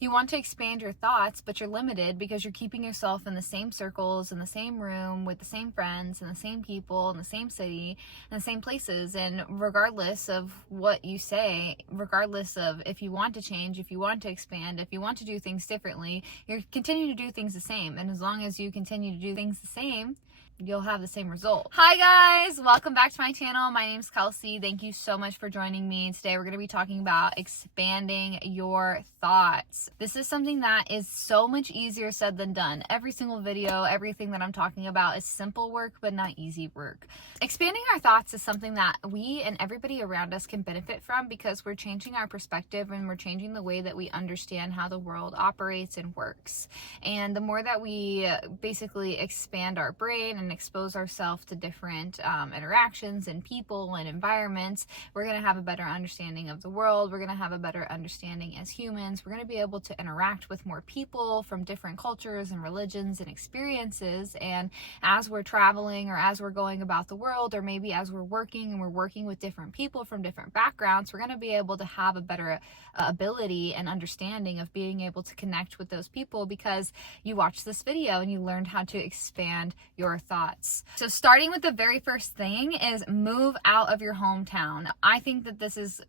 You want to expand your thoughts, but you're limited because you're keeping yourself in the same circles, in the same room, with the same friends, and the same people, in the same city, and the same places. And regardless of what you say, regardless of if you want to change, if you want to expand, if you want to do things differently, you're continuing to do things the same. And as long as you continue to do things the same, you'll have the same result. Hi guys, welcome back to my channel. My name's Kelsey. Thank you so much for joining me. Today we're going to be talking about expanding your thoughts. This is something that is so much easier said than done. Every single video, everything that I'm talking about is simple work, but not easy work. Expanding our thoughts is something that we and everybody around us can benefit from because we're changing our perspective and we're changing the way that we understand how the world operates and works. And the more that we basically expand our brain and expose ourselves to different interactions and people and environments, we're going to have a better understanding of the world. We're going to have a better understanding as humans. We're going to be able to interact with more people from different cultures and religions and experiences. And as we're traveling or as we're going about the world, or maybe as we're working and we're working with different people from different backgrounds, we're going to be able to have a better ability and understanding of being able to connect with those people because you watched this video and you learned how to expand your thoughts. So starting with the very first thing is move out of your hometown. I think that this is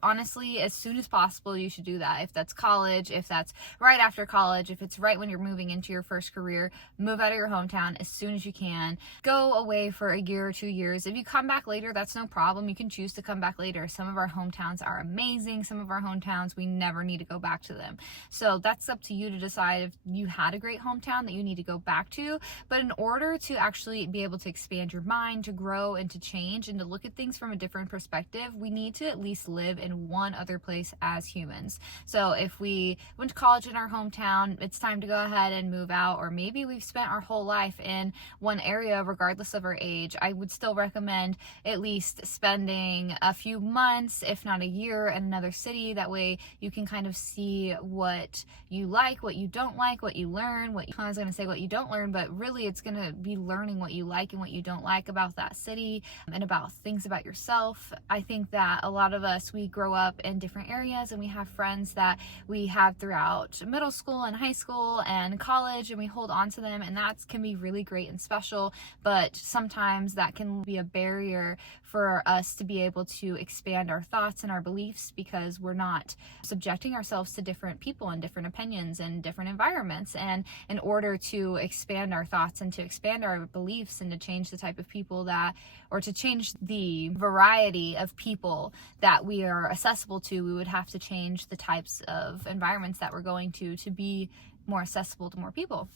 honestly, as soon as possible, you should do that. If that's college, if that's right after college, if it's right when you're moving into your first career, move out of your hometown as soon as you can. Go away for a year or 2 years. If you come back later, that's no problem. You can choose to come back later. Some of our hometowns are amazing. Some of our hometowns, we never need to go back to them. So that's up to you to decide if you had a great hometown that you need to go back to. But in order to actually be able to expand your mind, to grow and to change and to look at things from a different perspective, we need to at least live in one other place as humans. So if we went to college in our hometown, it's time to go ahead and move out. Or maybe we've spent our whole life in one area regardless of our age. I would still recommend at least spending a few months, if not a year, in another city. That way you can kind of see what you like, what you don't like, what you learn, I was going to say what you don't learn, but really it's going to be learning what you like and what you don't like about that city and about things about yourself. I think that a lot of us, we grow up in different areas and we have friends that we have throughout middle school and high school and college, and we hold on to them, and that can be really great and special, but sometimes that can be a barrier for us to be able to expand our thoughts and our beliefs because we're not subjecting ourselves to different people and different opinions and different environments. And in order to expand our thoughts and to expand our beliefs and to change the type of people that, or to change the variety of people that we are accessible to, we would have to change the types of environments that we're going to be more accessible to more people.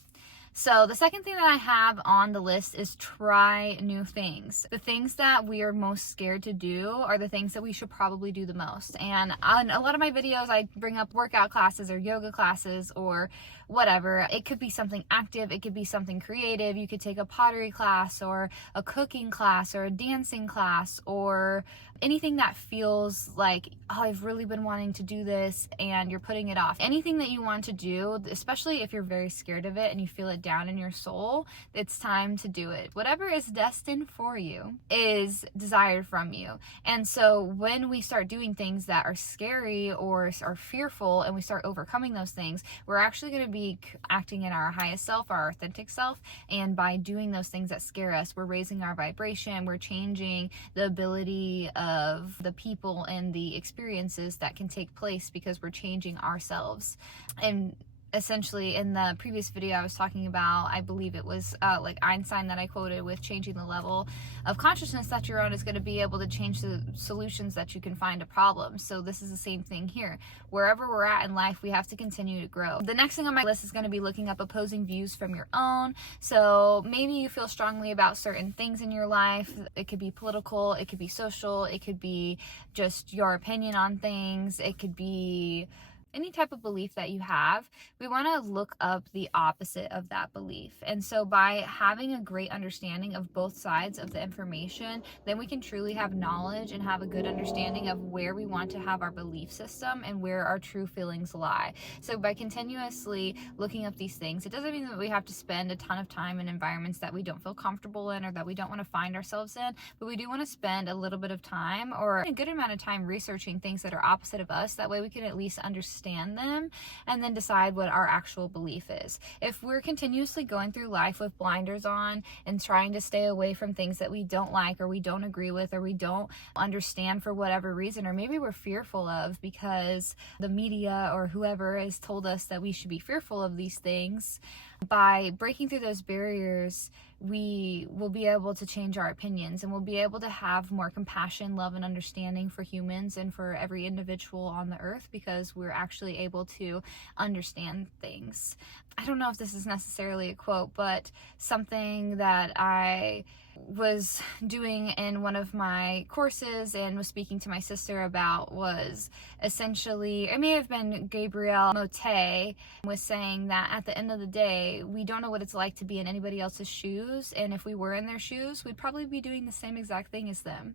So the second thing that I have on the list is try new things. The things that we are most scared to do are the things that we should probably do the most. And on a lot of my videos, I bring up workout classes or yoga classes or whatever. It could be something active. It could be something creative. You could take a pottery class or a cooking class or a dancing class or anything that feels like, oh, I've really been wanting to do this and you're putting it off. Anything that you want to do, especially if you're very scared of it and you feel it down in your soul, it's time to do it. Whatever is destined for you is desired from you. And so when we start doing things that are scary or are fearful and we start overcoming those things, we're actually going to be acting in our highest self, our authentic self. And by doing those things that scare us, we're raising our vibration, we're changing the ability of the people and the experiences that can take place because we're changing ourselves. And essentially in the previous video I was talking about, I believe it was like Einstein that I quoted with changing the level of consciousness that you're on is going to be able to change the solutions that you can find to problems. So this is the same thing here. Wherever we're at in life, we have to continue to grow. The next thing on my list is going to be looking up opposing views from your own. So maybe you feel strongly about certain things in your life. It could be political, it could be social, it could be just your opinion on things, it could be any type of belief that you have. We want to look up the opposite of that belief. And so by having a great understanding of both sides of the information, then we can truly have knowledge and have a good understanding of where we want to have our belief system and where our true feelings lie. So by continuously looking up these things, it doesn't mean that we have to spend a ton of time in environments that we don't feel comfortable in or that we don't want to find ourselves in, but we do want to spend a little bit of time or a good amount of time researching things that are opposite of us. That way we can at least understand understand them, and then decide what our actual belief is. If we're continuously going through life with blinders on and trying to stay away from things that we don't like or we don't agree with or we don't understand for whatever reason, or maybe we're fearful of because the media or whoever has told us that we should be fearful of these things, by breaking through those barriers, we will be able to change our opinions, and we'll be able to have more compassion, love, and understanding for humans and for every individual on the earth, because we're actually able to understand things. I don't know if this is necessarily a quote, but something that I was doing in one of my courses and was speaking to my sister about was essentially, it may have been Gabrielle Motet, was saying that at the end of the day, we don't know what it's like to be in anybody else's shoes, and if we were in their shoes, we'd probably be doing the same exact thing as them.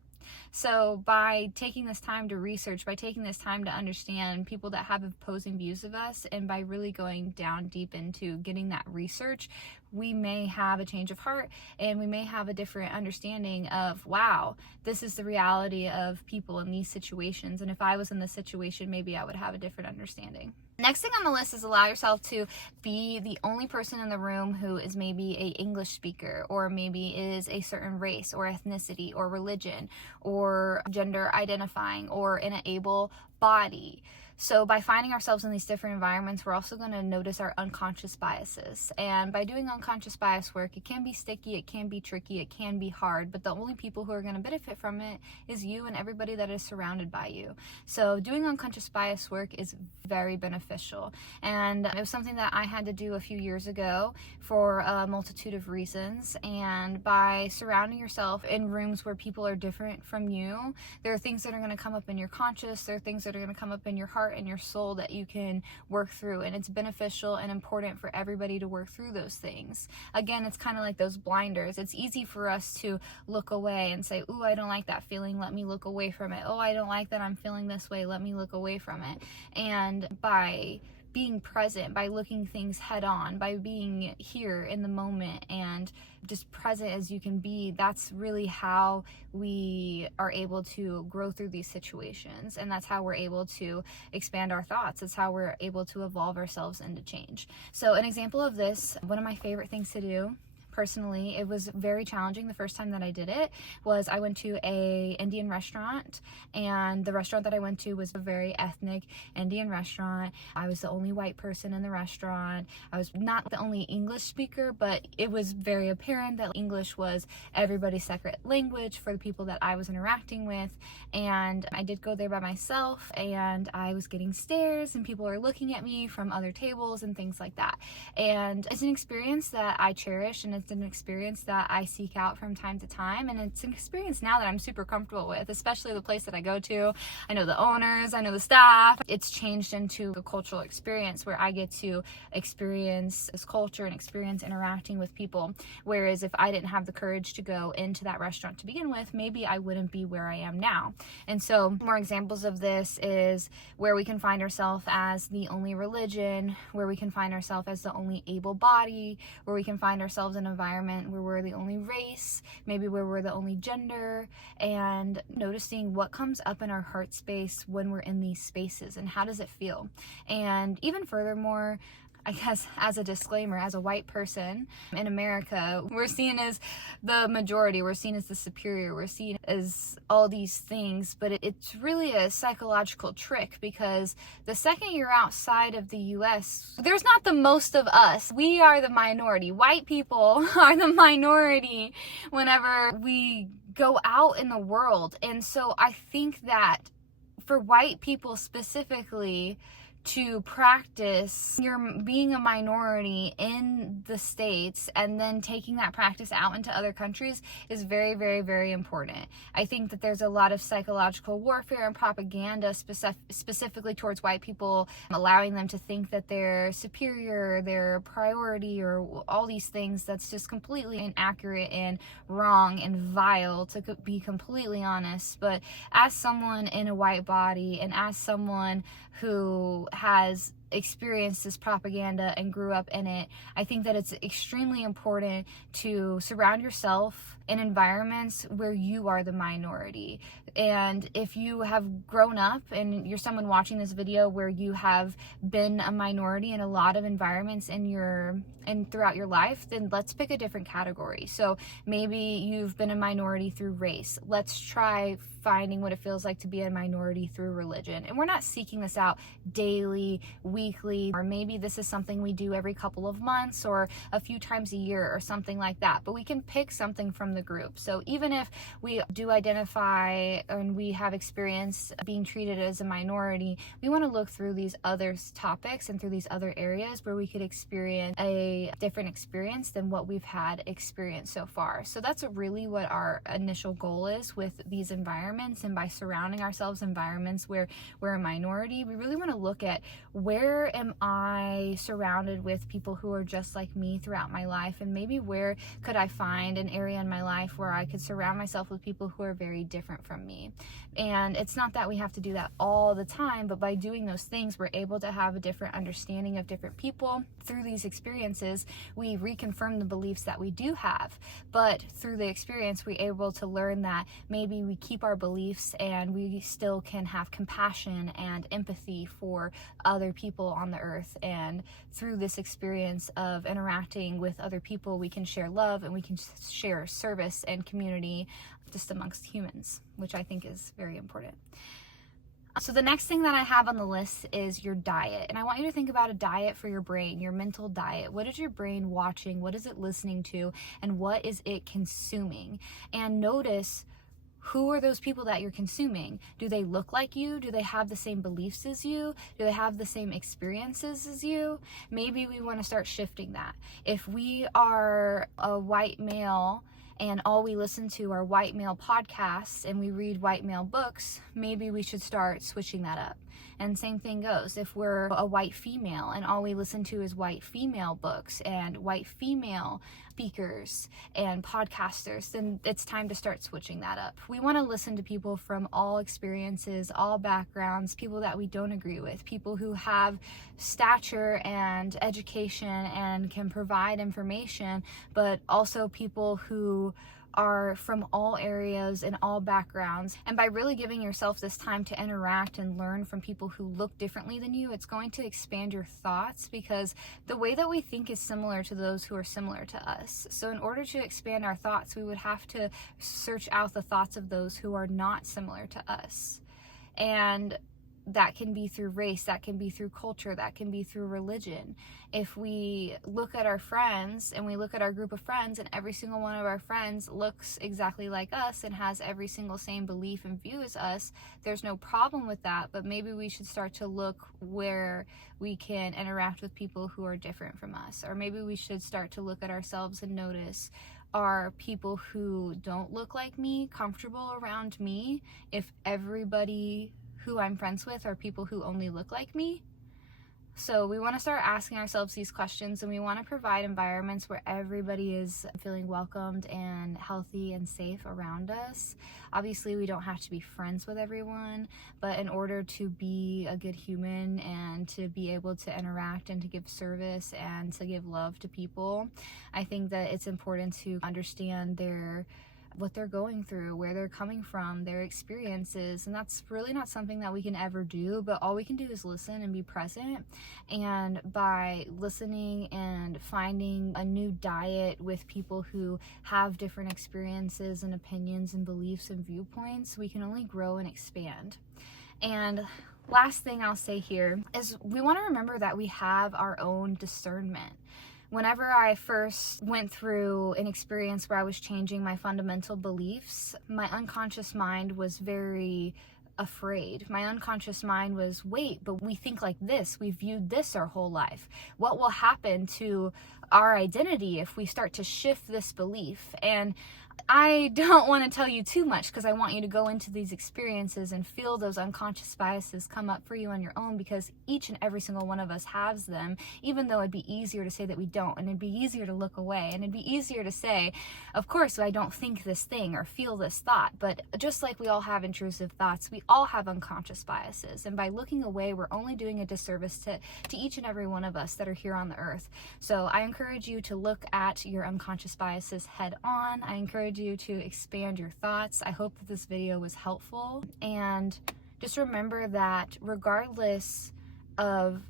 So by taking this time to research, by taking this time to understand people that have opposing views of us, and by really going down deep into getting that research, we may have a change of heart, and we may have a different understanding of, wow, this is the reality of people in these situations, and if I was in this situation, maybe I would have a different understanding. Next thing on the list is allow yourself to be the only person in the room who is maybe an English speaker, or maybe is a certain race or ethnicity or religion or gender identifying, or in an able body. So by finding ourselves in these different environments, we're also going to notice our unconscious biases. And by doing unconscious bias work, it can be sticky, it can be tricky, it can be hard, but the only people who are going to benefit from it is you and everybody that is surrounded by you. So doing unconscious bias work is very beneficial. And it was something that I had to do a few years ago for a multitude of reasons. And by surrounding yourself in rooms where people are different from you, there are things that are going to come up in your conscious, there are things that are going to come up in your heart and your soul that you can work through, and it's beneficial and important for everybody to work through those things. Again, it's kind of like those blinders. It's easy for us to look away and say, ooh, I don't like that feeling, let me look away from it. Oh, I don't like that I'm feeling this way, let me look away from it. And by being present, by looking things head on, by being here in the moment and just present as you can be, that's really how we are able to grow through these situations, and that's how we're able to expand our thoughts. It's how we're able to evolve ourselves into change. So an example of this, one of my favorite things to do personally, it was very challenging the first time that I did it, was I went to a Indian restaurant, and the restaurant that I went to was a very ethnic Indian restaurant. I was the only white person in the restaurant. I was not the only English speaker, but it was very apparent that English was everybody's separate language for the people that I was interacting with. And I did go there by myself, and I was getting stares, and people are looking at me from other tables and things like that. And it's an experience that I cherish, and it's an experience that I seek out from time to time, and it's an experience now that I'm super comfortable with, especially the place that I go to. I know the owners, I know the staff. It's changed into a cultural experience where I get to experience this culture and experience interacting with people, whereas if I didn't have the courage to go into that restaurant to begin with, maybe I wouldn't be where I am now. And so more examples of this is where we can find ourselves as the only religion, where we can find ourselves as the only able body, where we can find ourselves in an environment where we're the only race, maybe where we're the only gender, and noticing what comes up in our heart space when we're in these spaces and how does it feel. And even furthermore, I guess as a disclaimer, as a white person in America, we're seen as the majority, we're seen as the superior, we're seen as all these things, but it's really a psychological trick, because the second you're outside of the US, there's not the most of us. We are the minority. White people are the minority whenever we go out in the world. And so I think that for white people specifically, to practice your being a minority in the States and then taking that practice out into other countries is very, very, very important. I think that there's a lot of psychological warfare and propaganda specifically towards white people, allowing them to think that they're superior, they're priority, or all these things that's just completely inaccurate and wrong and vile, to be completely honest. But as someone in a white body, and as someone who has experienced this propaganda and grew up in it, I think that it's extremely important to surround yourself in environments where you are the minority. And if you have grown up and you're someone watching this video where you have been a minority in a lot of environments and throughout your life, then let's pick a different category. So maybe you've been a minority through race. Let's try finding what it feels like to be a minority through religion. And we're not seeking this out daily, weekly, or maybe this is something we do every couple of months or a few times a year or something like that. But we can pick something from the group. So even if we do identify and we have experience being treated as a minority, we want to look through these other topics and through these other areas where we could experience a different experience than what we've had experienced so far. So that's really what our initial goal is with these environments. And by surrounding ourselves in environments where we're a minority, we really want to look at, where am I surrounded with people who are just like me throughout my life, and maybe where could I find an area in my life where I could surround myself with people who are very different from me. And it's not that we have to do that all the time, but by doing those things, we're able to have a different understanding of different people. Through these experiences, we reconfirm the beliefs that we do have, but through the experience, we're able to learn that maybe we keep our beliefs and we still can have compassion and empathy for other people on the earth. And through this experience of interacting with other people, we can share love and we can share service and community just amongst humans, which I think is very important. So the next thing that I have on the list is your diet. And I want you to think about a diet for your brain, your mental diet. What is your brain watching? What is it listening to? And what is it consuming? And notice, who are those people that you're consuming? Do they look like you? Do they have the same beliefs as you? Do they have the same experiences as you? Maybe we want to start shifting that. If we are a white male and all we listen to are white male podcasts and we read white male books, maybe we should start switching that up. And same thing goes, if we're a white female and all we listen to is white female books and white female speakers and podcasters, then it's time to start switching that up. We want to listen to people from all experiences, all backgrounds, people that we don't agree with, people who have stature and education and can provide information, but also people who are from all areas and all backgrounds. And by really giving yourself this time to interact and learn from people who look differently than you, it's going to expand your thoughts, because the way that we think is similar to those who are similar to us. So in order to expand our thoughts, we would have to search out the thoughts of those who are not similar to us. And that can be through race, that can be through culture, that can be through religion. If we look at our friends and we look at our group of friends and every single one of our friends looks exactly like us and has every single same belief and view as us, there's no problem with that. But maybe we should start to look where we can interact with people who are different from us. Or maybe we should start to look at ourselves and notice, are people who don't look like me comfortable around me if everybody who I'm friends with are people who only look like me? So we want to start asking ourselves these questions, and we want to provide environments where everybody is feeling welcomed and healthy and safe around us. Obviously, we don't have to be friends with everyone, but in order to be a good human and to be able to interact and to give service and to give love to people, I think that it's important to understand what they're going through, where they're coming from, their experiences. And that's really not something that we can ever do, but all we can do is listen and be present. And by listening and finding a new diet with people who have different experiences and opinions and beliefs and viewpoints, we can only grow and expand. And last thing I'll say here is we want to remember that we have our own discernment. Whenever I first went through an experience where I was changing my fundamental beliefs, my unconscious mind was very afraid. My unconscious mind was, wait, but we think like this. We viewed this our whole life. What will happen to our identity if we start to shift this belief? And I don't want to tell you too much because I want you to go into these experiences and feel those unconscious biases come up for you on your own, because each and every single one of us has them, even though it'd be easier to say that we don't, and it'd be easier to look away, and it'd be easier to say, of course, I don't think this thing or feel this thought. But just like we all have intrusive thoughts, we all have unconscious biases. And by looking away, we're only doing a disservice to each and every one of us that are here on the earth. So I encourage you to look at your unconscious biases head on. I encourage encourage you to expand your thoughts. I hope that this video was helpful. And just remember that regardless of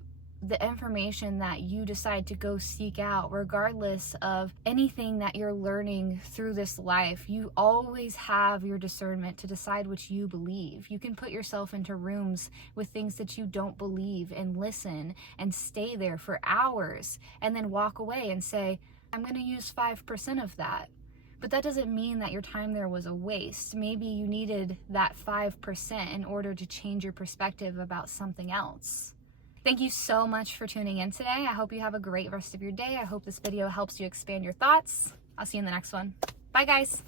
the information that you decide to go seek out, regardless of anything that you're learning through this life, you always have your discernment to decide what you believe. You can put yourself into rooms with things that you don't believe and listen and stay there for hours and then walk away and say, I'm going to use 5% of that. But that doesn't mean that your time there was a waste. Maybe you needed that 5% in order to change your perspective about something else. Thank you so much for tuning in today. I hope you have a great rest of your day. I hope this video helps you expand your thoughts. I'll see you in the next one. Bye, guys.